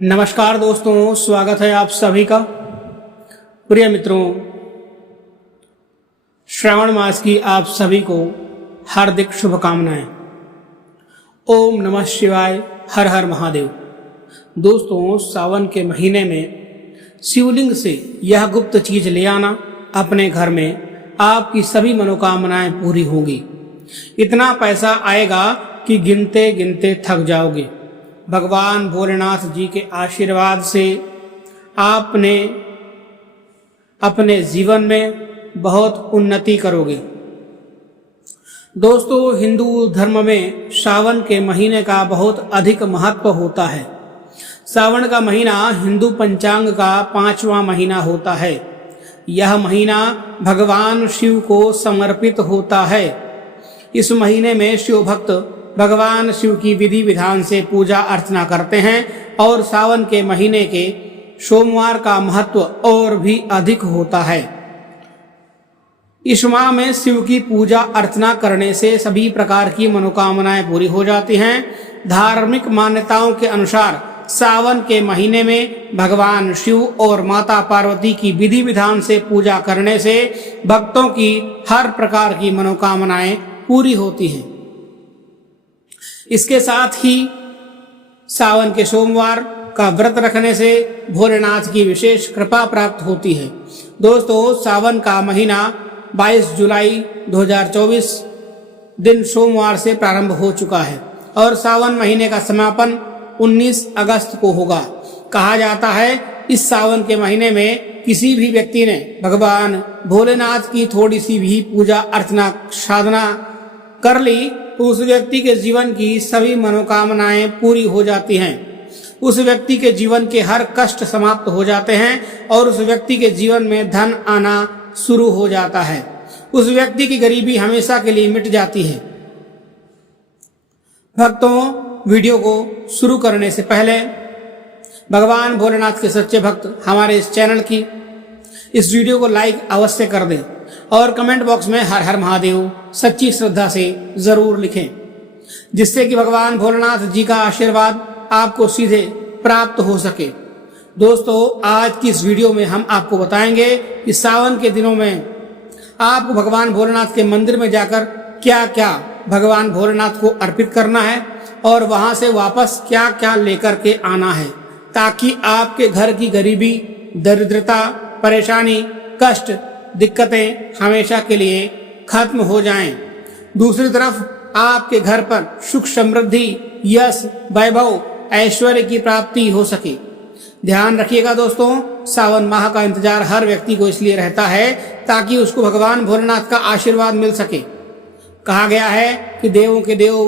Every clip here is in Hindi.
नमस्कार दोस्तों, स्वागत है आप सभी का। प्रिय मित्रों, श्रावण मास की आप सभी को हार्दिक शुभकामनाएं। ओम नमः शिवाय, हर हर महादेव। दोस्तों, सावन के महीने में शिवलिंग से यह गुप्त चीज ले आना अपने घर में, आपकी सभी मनोकामनाएं पूरी होंगी। इतना पैसा आएगा कि गिनते गिनते थक जाओगे। भगवान भोलेनाथ जी के आशीर्वाद से आपने अपने जीवन में बहुत उन्नति करोगे। दोस्तों, हिंदू धर्म में सावन के महीने का बहुत अधिक महत्व होता है। सावन का महीना हिंदू पंचांग का 5वां महीना होता है। यह महीना भगवान शिव को समर्पित होता है। इस महीने में शिव भक्त भगवान शिव की विधि विधान से पूजा अर्चना करते हैं और सावन के महीने के सोमवार का महत्व और भी अधिक होता है। इस माह में शिव की पूजा अर्चना करने से सभी प्रकार की मनोकामनाएं पूरी हो जाती हैं। धार्मिक मान्यताओं के अनुसार सावन के महीने में भगवान शिव और माता पार्वती की विधि विधान से पूजा करने से भक्तों की हर प्रकार की मनोकामनाएं पूरी होती हैं। इसके साथ ही सावन के सोमवार का व्रत रखने से भोलेनाथ की विशेष कृपा प्राप्त होती है। दोस्तों, सावन का महीना 22 जुलाई 2024 दिन सोमवार से प्रारंभ हो चुका है और सावन महीने का समापन 19 अगस्त को होगा। कहा जाता है इस सावन के महीने में किसी भी व्यक्ति ने भगवान भोलेनाथ की थोड़ी सी भी पूजा अर्चना साधना कर ली तो उस व्यक्ति के जीवन की सभी मनोकामनाएं पूरी हो जाती हैं। उस व्यक्ति के जीवन के हर कष्ट समाप्त हो जाते हैं और उस व्यक्ति के जीवन में धन आना शुरू हो जाता है। उस व्यक्ति की गरीबी हमेशा के लिए मिट जाती है। भक्तों, वीडियो को शुरू करने से पहले भगवान भोलेनाथ के सच्चे भक्त हमारे इस चैनल की इस वीडियो को लाइक अवश्य कर दें और कमेंट बॉक्स में हर हर महादेव सच्ची श्रद्धा से जरूर लिखें, जिससे कि भगवान भोलेनाथ जी का आशीर्वाद आपको सीधे प्राप्त हो सके। दोस्तों, आज की इस वीडियो में हम आपको बताएंगे कि सावन के दिनों में आपको भगवान भोलेनाथ के मंदिर में जाकर क्या क्या भगवान भोलेनाथ को अर्पित करना है और वहां से वापस क्या क्या लेकर के आना है, ताकि आपके घर की गरीबी, दरिद्रता, परेशानी, कष्ट, दिक्कतें हमेशा के लिए खत्म हो जाएं। दूसरी तरफ आपके घर पर सुख समृद्धि, यश, वैभव, ऐश्वर्य की प्राप्ति हो सके। ध्यान रखिएगा दोस्तों, सावन माह का इंतजार हर व्यक्ति को इसलिए रहता है ताकि उसको भगवान भोलेनाथ का आशीर्वाद मिल सके। कहा गया है कि देवों के देव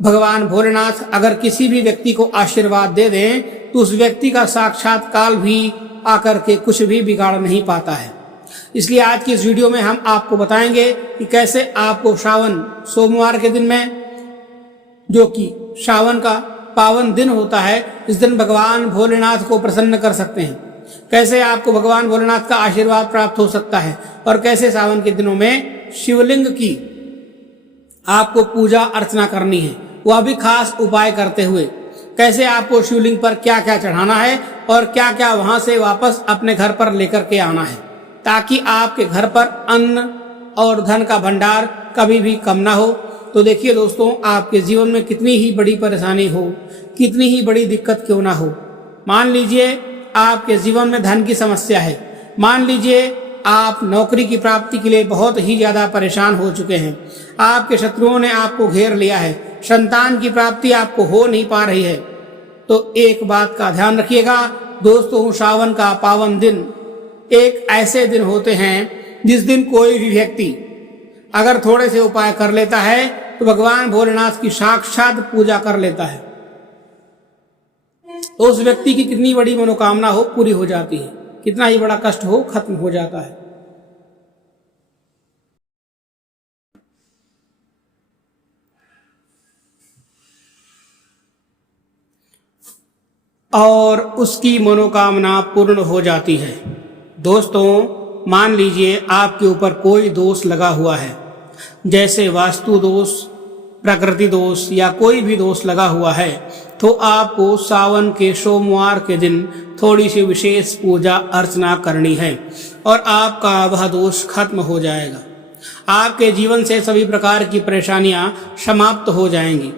भगवान भोलेनाथ अगर किसी भी व्यक्ति को आशीर्वाद दे दें तो उस व्यक्ति का साक्षात काल भी आकर के कुछ भी बिगाड़ नहीं पाता है। इसलिए आज की इस वीडियो में हम आपको बताएंगे कि कैसे आपको सावन सोमवार के दिन में, जो कि सावन का पावन दिन होता है, इस दिन भगवान भोलेनाथ को प्रसन्न कर सकते हैं। कैसे आपको भगवान भोलेनाथ का आशीर्वाद प्राप्त हो सकता है और कैसे सावन के दिनों में शिवलिंग की आपको पूजा अर्चना करनी है, वह भी खास उपाय करते हुए। कैसे आपको शिवलिंग पर क्या क्या चढ़ाना है और क्या क्या वहां से वापस अपने घर पर लेकर के आना है, ताकि आपके घर पर अन्न और धन का भंडार कभी भी कम ना हो। तो देखिए दोस्तों, आपके जीवन में कितनी ही बड़ी परेशानी हो, कितनी ही बड़ी दिक्कत क्यों ना हो, मान लीजिए आपके जीवन में धन की समस्या है, मान लीजिए आप नौकरी की प्राप्ति के लिए बहुत ही ज्यादा परेशान हो चुके हैं, आपके शत्रुओं ने आपको घेर लिया है, संतान की प्राप्ति आपको हो नहीं पा रही है, तो एक बात का ध्यान रखिएगा दोस्तों, सावन का पावन दिन एक ऐसे दिन होते हैं जिस दिन कोई भी व्यक्ति अगर थोड़े से उपाय कर लेता है तो भगवान भोलेनाथ की साक्षात पूजा कर लेता है, तो उस व्यक्ति की कितनी बड़ी मनोकामना हो पूरी हो जाती है, कितना ही बड़ा कष्ट हो खत्म हो जाता है। और उसकी मनोकामना पूर्ण हो जाती है। दोस्तों, मान लीजिए आपके ऊपर कोई दोष लगा हुआ है, जैसे वास्तु दोष, प्रकृति दोष या कोई भी दोष लगा हुआ है तो आपको सावन के सोमवार के दिन थोड़ी सी विशेष पूजा अर्चना करनी है और आपका वह दोष खत्म हो जाएगा। आपके जीवन से सभी प्रकार की परेशानियां समाप्त हो जाएंगी।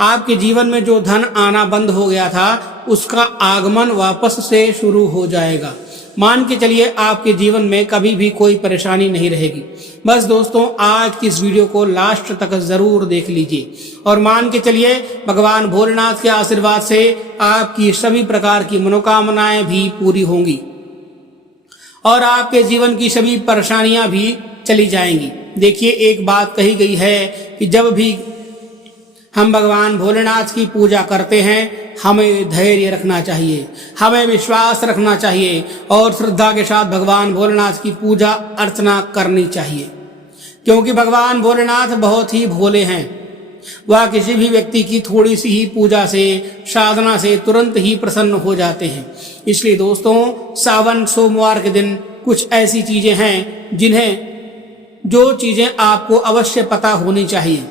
आपके जीवन में जो धन आना बंद हो गया था उसका आगमन वापस से शुरू हो जाएगा। मान के चलिए आपके जीवन में कभी भी कोई परेशानी नहीं रहेगी। बस दोस्तों आज की इस वीडियो को लास्ट तक जरूर देख लीजिए और मान के चलिए भगवान भोलेनाथ के आशीर्वाद से आपकी सभी प्रकार की मनोकामनाएं भी पूरी होंगी और आपके जीवन की सभी परेशानियां भी चली जाएंगी। देखिए एक बात कही गई है कि जब भी हम भगवान भोलेनाथ की पूजा करते हैं हमें धैर्य रखना चाहिए, हमें विश्वास रखना चाहिए और श्रद्धा के साथ भगवान भोलेनाथ की पूजा अर्चना करनी चाहिए, क्योंकि भगवान भोलेनाथ बहुत ही भोले हैं। वह किसी भी व्यक्ति की थोड़ी सी ही पूजा से, साधना से तुरंत ही प्रसन्न हो जाते हैं। इसलिए दोस्तों सावन सोमवार के दिन कुछ ऐसी चीजें हैं जो चीजें आपको अवश्य पता होनी चाहिए,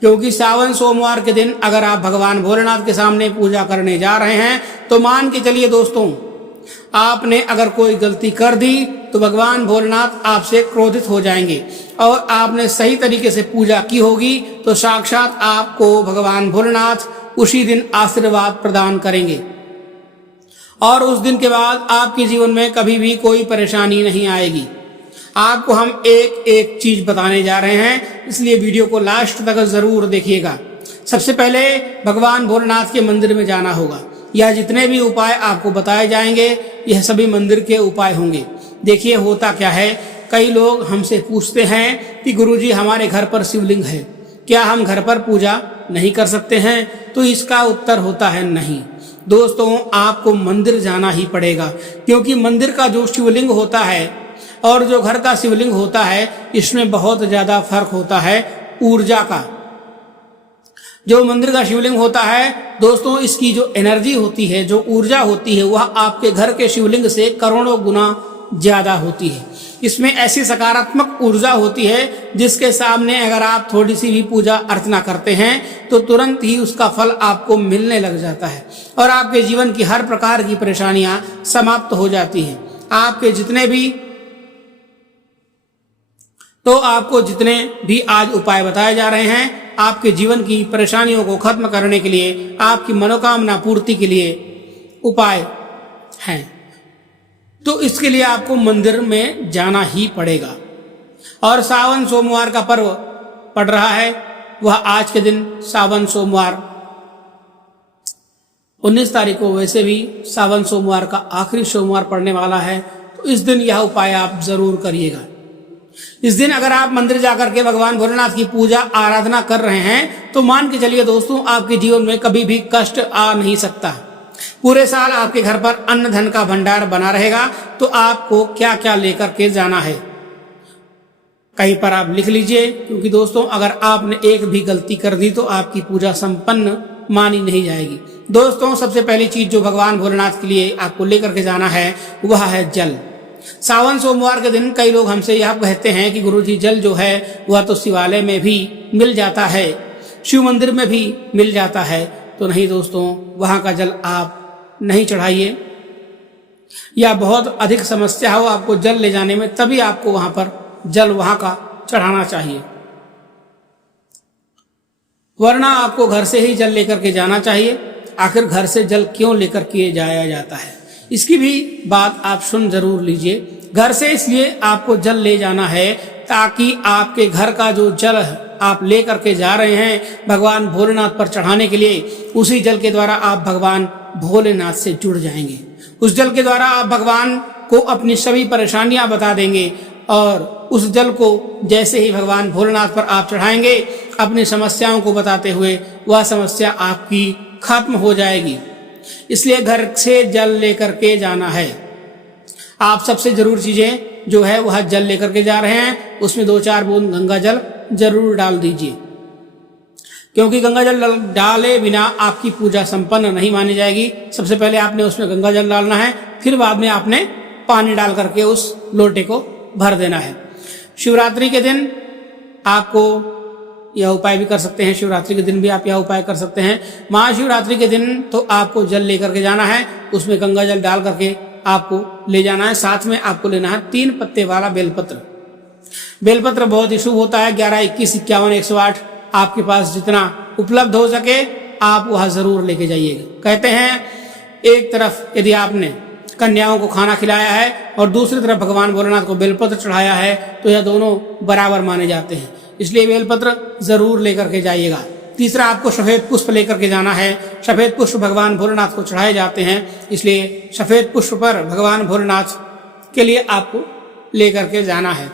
क्योंकि सावन सोमवार के दिन अगर आप भगवान भोलेनाथ के सामने पूजा करने जा रहे हैं तो मान के चलिए दोस्तों आपने अगर कोई गलती कर दी तो भगवान भोलेनाथ आपसे क्रोधित हो जाएंगे और आपने सही तरीके से पूजा की होगी तो साक्षात आपको भगवान भोलेनाथ उसी दिन आशीर्वाद प्रदान करेंगे और उस दिन के बाद आपके जीवन में कभी भी कोई परेशानी नहीं आएगी। आपको हम एक एक चीज बताने जा रहे हैं, इसलिए वीडियो को लास्ट तक जरूर देखिएगा। सबसे पहले भगवान भोलेनाथ के मंदिर में जाना होगा। यह जितने भी उपाय आपको बताए जाएंगे यह सभी मंदिर के उपाय होंगे। देखिए होता क्या है, कई लोग हमसे पूछते हैं कि गुरुजी हमारे घर पर शिवलिंग है, क्या हम घर पर पूजा नहीं कर सकते हैं? तो इसका उत्तर होता है नहीं। दोस्तों आपको मंदिर जाना ही पड़ेगा, क्योंकि मंदिर का जो शिवलिंग होता है और जो घर का शिवलिंग होता है इसमें बहुत ज्यादा फर्क होता है ऊर्जा का। जो मंदिर का शिवलिंग होता है दोस्तों इसकी जो एनर्जी होती है, जो ऊर्जा होती है वह आपके घर के शिवलिंग से करोड़ों गुना ज्यादा होती है। इसमें ऐसी सकारात्मक ऊर्जा होती है जिसके सामने अगर आप थोड़ी सी भी पूजा अर्चना करते हैं तो तुरंत ही उसका फल आपको मिलने लग जाता है और आपके जीवन की हर प्रकार की परेशानियां समाप्त हो जाती हैं। आपको जितने भी आज उपाय बताए जा रहे हैं आपके जीवन की परेशानियों को खत्म करने के लिए, आपकी मनोकामना पूर्ति के लिए उपाय हैं। तो इसके लिए आपको मंदिर में जाना ही पड़ेगा। और सावन सोमवार का पर्व पड़ रहा है, वह आज के दिन सावन सोमवार 19 तारीख को वैसे भी सावन सोमवार का आखिरी सोमवार पड़ने वाला है, तो इस दिन यह उपाय आप जरूर करिएगा। इस दिन अगर आप मंदिर जाकर के भगवान भोलेनाथ की पूजा आराधना कर रहे हैं तो मान के चलिए दोस्तों आपके जीवन में कभी भी कष्ट आ नहीं सकता। पूरे साल आपके घर पर अन्न धन का भंडार बना रहेगा। तो आपको क्या क्या लेकर के जाना है कहीं पर आप लिख लीजिए, क्योंकि दोस्तों अगर आपने एक भी गलती कर दी तो आपकी पूजा संपन्न मानी नहीं जाएगी। दोस्तों सबसे पहली चीज जो भगवान भोलेनाथ के लिए आपको लेकर के जाना है वह है जल। सावन सोमवार के दिन कई लोग हमसे यह कहते हैं कि गुरुजी जल जो है वह तो शिवालय में भी मिल जाता है, शिव मंदिर में भी मिल जाता है। तो नहीं दोस्तों, वहां का जल आप नहीं चढ़ाइए, या बहुत अधिक समस्या हो आपको जल ले जाने में तभी आपको वहां पर जल वहां का चढ़ाना चाहिए, वरना आपको घर से ही जल लेकर के जाना चाहिए। आखिर घर से जल क्यों लेकर के जाया जाता है इसकी भी बात आप सुन जरूर लीजिए। घर से इसलिए आपको जल ले जाना है ताकि आपके घर का जो जल आप लेकर के जा रहे हैं भगवान भोलेनाथ पर चढ़ाने के लिए, उसी जल के द्वारा आप भगवान भोलेनाथ से जुड़ जाएंगे। उस जल के द्वारा आप भगवान को अपनी सभी परेशानियां बता देंगे और उस जल को जैसे ही भगवान भोलेनाथ पर आप चढ़ाएंगे अपनी समस्याओं को बताते हुए वह समस्या आपकी खत्म हो जाएगी। इसलिए घर से जल लेकर के जाना है। आप सबसे जरूर चीजें जो है वह जल लेकर के जा रहे हैं उसमें 2-4 बूंद गंगा जल जरूर डाल दीजिए, क्योंकि गंगा जल डाले बिना आपकी पूजा संपन्न नहीं मानी जाएगी। सबसे पहले आपने उसमें गंगा जल डालना है, फिर बाद में आपने पानी डाल करके उस लोटे को भर देना है। शिवरात्रि के दिन आपको यह उपाय भी कर सकते हैं। शिवरात्रि के दिन भी आप यह उपाय कर सकते हैं। महाशिवरात्रि के दिन तो आपको जल लेकर के जाना है, उसमें गंगा जल डाल करके आपको ले जाना है। साथ में आपको लेना है 3 पत्ते वाला बेलपत्र। बेलपत्र बहुत ही शुभ होता है। 11, 21, 51, 108 आपके पास जितना उपलब्ध हो सके आप वह जरूर लेके जाइएगा। कहते हैं एक तरफ यदि आपने कन्याओं को खाना खिलाया है और दूसरी तरफ भगवान भोलेनाथ को बेलपत्र चढ़ाया है तो यह दोनों बराबर माने जाते हैं, इसलिए बेलपत्र जरूर लेकर के जाइएगा। तीसरा, आपको सफेद पुष्प लेकर के जाना है। सफेद पुष्प भगवान भोलेनाथ को चढ़ाए जाते हैं, इसलिए सफेद पुष्प पर भगवान भोलेनाथ के लिए आपको लेकर के जाना है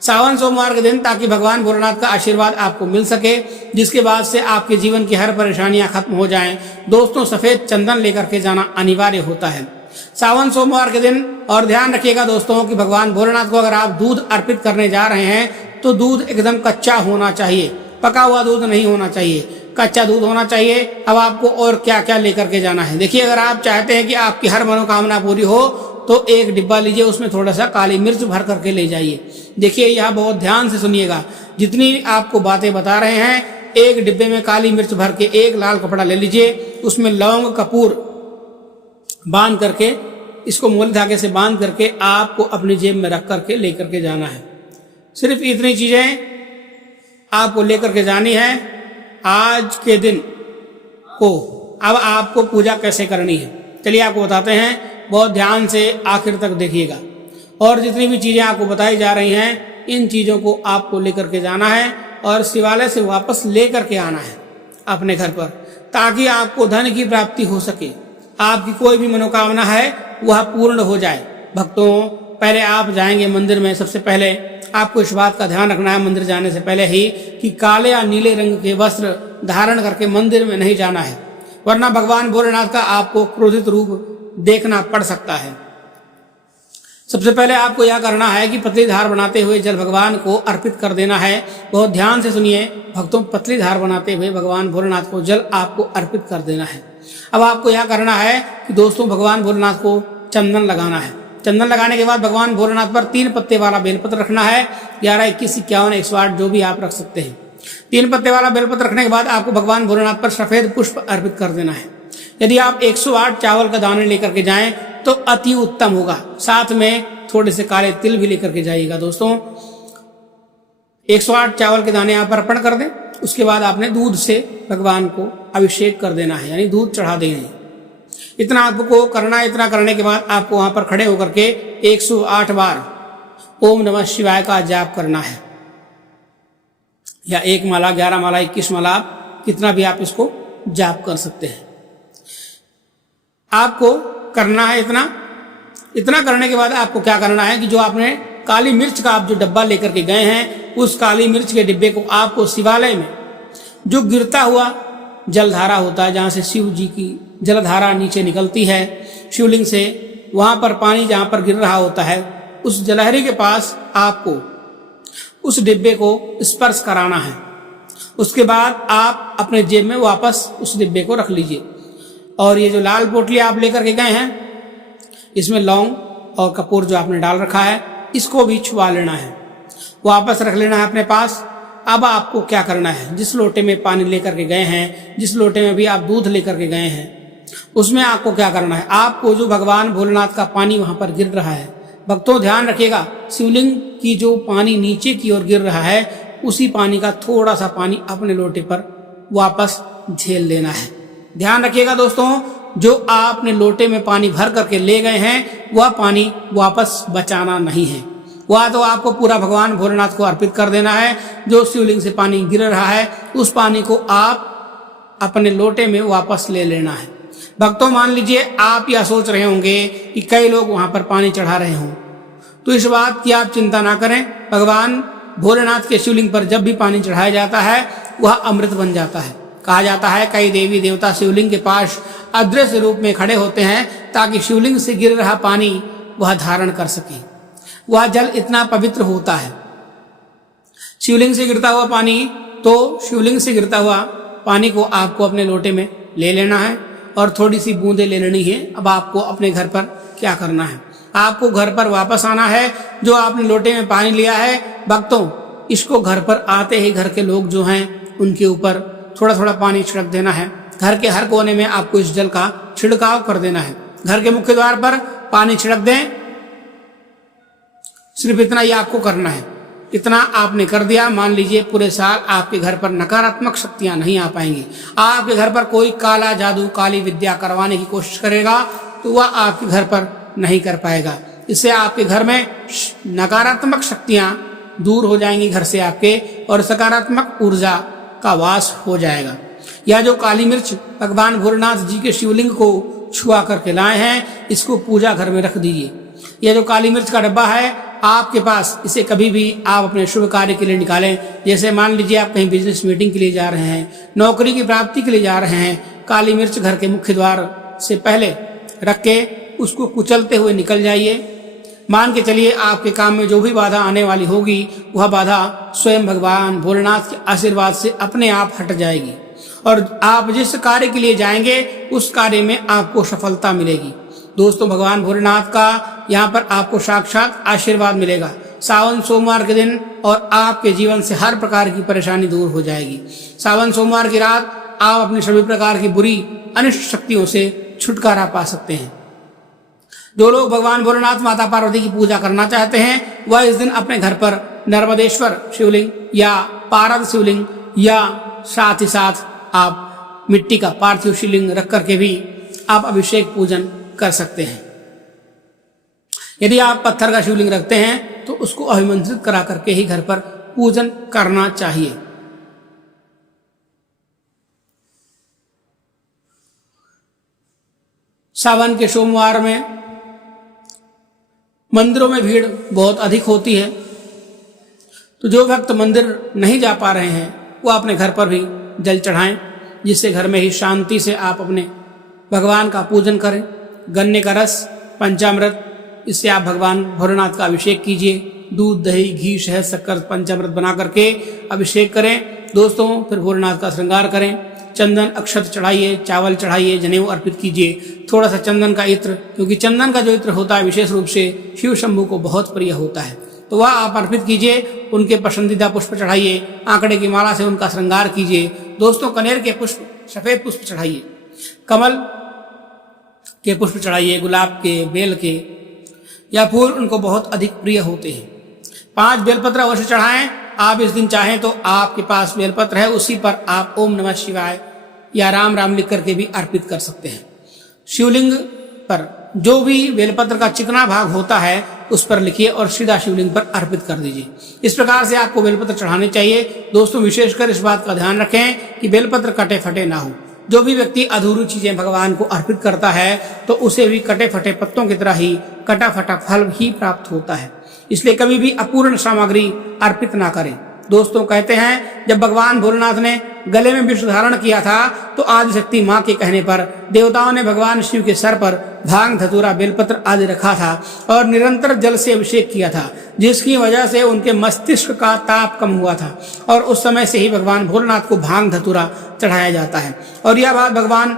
सावन सोमवार के दिन, ताकि भगवान भोलेनाथ का आशीर्वाद आपको मिल सके, जिसके बाद से आपके जीवन की हर परेशानियां खत्म हो जाएं। दोस्तों, सफेद चंदन लेकर के जाना अनिवार्य होता है सावन सोमवार के दिन। और ध्यान रखिएगा दोस्तों कि भगवान भोलेनाथ को अगर आप दूध अर्पित करने जा रहे हैं तो दूध एकदम कच्चा होना चाहिए, पका हुआ दूध नहीं होना चाहिए, कच्चा दूध होना चाहिए। अब आपको और क्या क्या लेकर के जाना है, देखिए। अगर आप चाहते हैं कि आपकी हर मनोकामना पूरी हो तो एक डिब्बा लीजिए, उसमें थोड़ा सा काली मिर्च भर करके ले जाइए। देखिए, यह बहुत ध्यान से सुनिएगा, जितनी आपको बातें बता रहे हैं, एक डिब्बे में काली मिर्च भर के एक लाल कपड़ा ले लीजिए, उसमें लौंग कपूर बांध करके, इसको मोले धागे से बांध करके आपको अपनी जेब में रख करके लेकर के जाना है। सिर्फ इतनी चीजें आपको लेकर के जानी है आज के दिन को। अब आपको पूजा कैसे करनी है, चलिए आपको बताते हैं। बहुत ध्यान से आखिर तक देखिएगा और जितनी भी चीजें आपको बताई जा रही हैं, इन चीजों को आपको लेकर के जाना है और शिवालय से वापस लेकर के आना है अपने घर पर, ताकि आपको धन की प्राप्ति हो सके, आपकी कोई भी मनोकामना है वह पूर्ण हो जाए। भक्तों, पहले आप जाएंगे मंदिर में, सबसे पहले आपको इस बात का ध्यान रखना है मंदिर जाने से पहले ही कि काले या नीले रंग के वस्त्र धारण करके मंदिर में नहीं जाना है, वरना भगवान भोलेनाथ का आपको क्रोधित रूप देखना पड़ सकता है। सबसे पहले आपको यह करना है कि पतली धार बनाते हुए जल भगवान को अर्पित कर देना है। बहुत ध्यान से सुनिए भक्तों, पतली धार बनाते हुए भगवान भोलेनाथ को जल आपको अर्पित कर देना है। अब आपको यह करना है कि दोस्तों, भगवान भोलेनाथ को चंदन लगाना है। चंदन लगाने के बाद भगवान भोलेनाथ पर 3 पत्ते वाला बेलपत्र रखना है। 11, 21, 51, 108 जो भी आप रख सकते हैं। 3 पत्ते वाला बेलपत्र रखने के बाद आपको भगवान भोलेनाथ पर सफेद पुष्प अर्पित कर देना है। यदि आप 108 चावल का दाने लेकर के जाएं तो अति उत्तम होगा। साथ में थोड़े से काले तिल भी लेकर के जाइएगा। दोस्तों, 108 चावल के दाने आप अर्पण कर दें। उसके बाद आपने दूध से भगवान को अभिषेक कर देना है, यानी दूध चढ़ा देंगे। इतना आपको करना है। इतना करने के बाद आपको वहां पर खड़े होकर के 108 बार ओम नमः शिवाय का जाप करना है, या 1 माला, 11 माला, 21 माला, आप कितना भी आप इसको जाप कर सकते हैं। आपको करना है इतना करने के बाद आपको क्या करना है कि जो आपने काली मिर्च का आप जो डब्बा लेकर के गए हैं, उस काली मिर्च के डिब्बे को आपको शिवालय में जो गिरता हुआ जलधारा होता है, जहाँ से शिव जी की जलधारा नीचे निकलती है शिवलिंग से, वहाँ पर पानी जहाँ पर गिर रहा होता है, उस जलहरी के पास आपको उस डिब्बे को स्पर्श कराना है। उसके बाद आप अपने जेब में वापस उस डिब्बे को रख लीजिए। और ये जो लाल पोटली आप लेकर के गए हैं, इसमें लौंग और कपूर जो आपने डाल रखा है, इसको भी छुपा लेना है, वापस रख लेना है अपने पास। अब आपको क्या करना है, जिस लोटे में पानी लेकर के गए हैं, जिस लोटे में भी आप दूध लेकर के गए हैं, उसमें आपको क्या करना है, आपको जो भगवान भोलेनाथ का पानी वहां पर गिर रहा है, भक्तों ध्यान रखिएगा, शिवलिंग की जो पानी नीचे की ओर गिर रहा है, उसी पानी का थोड़ा सा पानी अपने लोटे पर वापस झेल लेना है। ध्यान रखिएगा दोस्तों, जो आपने लोटे में पानी भर करके ले गए हैं, वह पानी वापस बचाना नहीं है, वह तो आपको पूरा भगवान भोलेनाथ को अर्पित कर देना है। जो शिवलिंग से पानी गिर रहा है, उस पानी को आप अपने लोटे में वापस ले लेना है। भक्तों, मान लीजिए आप यह सोच रहे होंगे कि कई लोग वहां पर पानी चढ़ा रहे हों, तो इस बात की आप चिंता ना करें। भगवान भोलेनाथ के शिवलिंग पर जब भी पानी चढ़ाया जाता है, वह अमृत बन जाता है। कहा जाता है कई देवी देवता शिवलिंग के पास अदृश्य रूप में खड़े होते हैं, ताकि शिवलिंग से गिर रहा पानी वह धारण कर सके। वह जल इतना पवित्र होता है। शिवलिंग से गिरता हुआ पानी, तो शिवलिंग से गिरता हुआ पानी को आपको अपने लोटे में ले लेना है और थोड़ी सी बूंदे ले लेनी है। अब आपको अपने घर पर क्या करना है, आपको घर पर वापस आना है। जो आपने लोटे में पानी लिया है, भक्तों इसको घर पर आते ही घर के लोग जो हैं उनके ऊपर थोड़ा थोड़ा पानी छिड़क देना है। घर के हर कोने में आपको इस जल का छिड़काव कर देना है। घर के मुख्य द्वार पर पानी छिड़क दें, सिर्फ इतना ही आपको करना है। इतना आपने कर दिया, मान लीजिए पूरे साल आपके घर पर नकारात्मक शक्तियां नहीं आ पाएंगी। आपके घर पर कोई काला जादू, काली विद्या करवाने की कोशिश करेगा तो वह आपके घर पर नहीं कर पाएगा। इससे आपके घर में नकारात्मक शक्तियां दूर हो जाएंगी घर से आपके, और सकारात्मक ऊर्जा का वास हो जाएगा। यह जो काली मिर्च भगवान भोलेनाथ जी के शिवलिंग को छुआ करके लाए हैं, इसको पूजा घर में रख दीजिए। यह जो काली मिर्च का डब्बा है आपके पास, इसे कभी भी आप अपने शुभ कार्य के लिए निकालें। जैसे मान लीजिए आप कहीं बिजनेस मीटिंग के लिए जा रहे हैं, नौकरी की प्राप्ति के लिए जा रहे हैं, काली मिर्च घर के मुख्य द्वार से पहले रख के उसको कुचलते हुए निकल जाइए। मान के चलिए आपके काम में जो भी बाधा आने वाली होगी वह बाधा स्वयं भगवान भोलेनाथ के आशीर्वाद से अपने आप हट जाएगी, और आप जिस कार्य के लिए जाएंगे उस कार्य में आपको सफलता मिलेगी। दोस्तों, भगवान भोलेनाथ का यहाँ पर आपको साक्षात आशीर्वाद मिलेगा सावन सोमवार के दिन, और आपके जीवन से हर प्रकार की परेशानी दूर हो जाएगी। सावन सोमवार की रात आप अपनी सभी प्रकार की बुरी अनिष्ट शक्तियों से छुटकारा पा सकते हैं। जो लोग भगवान भोलेनाथ माता पार्वती की पूजा करना चाहते हैं वह इस दिन अपने घर पर नर्मदेश्वर शिवलिंग या पारद शिवलिंग या साथ ही साथ आप मिट्टी का पार्थिव शिवलिंग रख करके भी आप अभिषेक पूजन कर सकते हैं। यदि आप पत्थर का शिवलिंग रखते हैं तो उसको अभिमंत्रित करा करके ही घर पर पूजन करना चाहिए। सावन के सोमवार में मंदिरों में भीड़ बहुत अधिक होती है, तो जो भक्त मंदिर नहीं जा पा रहे हैं वो अपने घर पर भी जल चढ़ाएं, जिससे घर में ही शांति से आप अपने भगवान का पूजन करें। गन्ने का रस, पंचामृत, इससे आप भगवान भोलेनाथ का अभिषेक कीजिए। दूध, दही, घी, शहद, शक्कर पंचामृत बना करके अभिषेक करें। दोस्तों, फिर भोलेनाथ का श्रृंगार करें। चंदन अक्षत चढ़ाइए, चावल चढ़ाइए, जनेऊ अर्पित कीजिए, थोड़ा सा चंदन का इत्र, क्योंकि चंदन का जो इत्र होता है विशेष रूप से शिव शंभू को बहुत प्रिय होता है, तो वह आप अर्पित कीजिए। उनके पसंदीदा पुष्प चढ़ाइए, आंकड़े की माला से उनका श्रृंगार कीजिए। दोस्तों, कनेर के पुष्प, सफेद पुष्प चढ़ाइए, कमल के पुष्प चढ़ाइए, गुलाब के, बेल के, या फूल उनको बहुत अधिक प्रिय होते हैं। 5 बेलपत्र अवश्य चढ़ाएं। आप इस दिन चाहें तो आपके पास बेलपत्र है उसी पर आप ओम नमः शिवाय या राम राम लिख करके भी अर्पित कर सकते हैं। शिवलिंग पर जो भी बेलपत्र का चिकना भाग होता है उस पर लिखिए और सीधा शिवलिंग पर अर्पित कर दीजिए। इस प्रकार से आपको बेलपत्र चढ़ाने चाहिए। दोस्तों, विशेषकर इस बात का ध्यान रखें कि बेलपत्र कटे फटे ना हो। जो भी व्यक्ति अधूरी चीजें भगवान को अर्पित करता है तो उसे भी कटे फटे पत्तों की तरह ही कटा फटा फल ही प्राप्त होता है। इसलिए कभी भी अपूर्ण सामग्री अर्पित ना करें। दोस्तों, कहते हैं जब भगवान भोलेनाथ ने गले में विष धारण किया था तो आदिशक्ति माँ के कहने पर देवताओं ने भगवान शिव के सर पर भांग, धतूरा, बेलपत्र आदि रखा था और निरंतर जल से अभिषेक किया था, जिसकी वजह से उनके मस्तिष्क का ताप कम हुआ था, और उस समय से ही भगवान भोलेनाथ को भांग, धतूरा चढ़ाया जाता है। और यह बात भगवान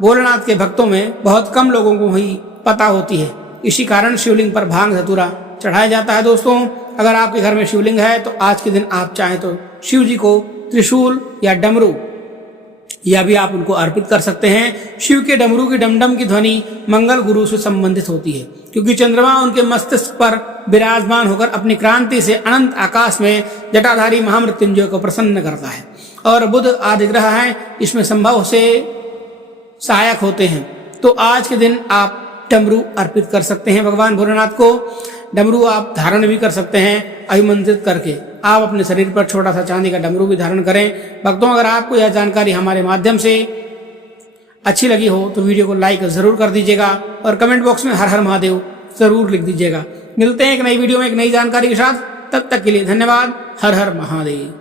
भोलेनाथ के भक्तों में बहुत कम लोगों को ही पता होती है। इसी कारण शिवलिंग पर भांग, धतूरा चढ़ाया जाता है। दोस्तों, अगर आपके घर में शिवलिंग है तो आज के दिन आप चाहें तो शिव जी को त्रिशूल या डमरू या भी आप उनको अर्पित कर सकते हैं। शिव के डमरू की डमडम की ध्वनि मंगल गुरु से संबंधित होती है, क्योंकि चंद्रमा उनके मस्तिष्क पर विराजमान होकर अपनी क्रांति से अनंत आकाश में जटाधारी महामृत्युंजय को प्रसन्न करता है, और बुध आदि ग्रह हैं इसमें संभव से सहायक होते हैं। तो आज के दिन आप डमरू अर्पित कर सकते हैं भगवान भोलेनाथ को। डमरू आप धारण भी कर सकते हैं अभिमंत्रित करके। आप अपने शरीर पर छोटा सा चांदी का डमरू भी धारण करें। भक्तों, अगर आपको यह जानकारी हमारे माध्यम से अच्छी लगी हो तो वीडियो को लाइक जरूर कर दीजिएगा और कमेंट बॉक्स में हर हर महादेव जरूर लिख दीजिएगा। मिलते हैं एक नई वीडियो में एक नई जानकारी के साथ। तब तक के लिए धन्यवाद। हर हर महादेव।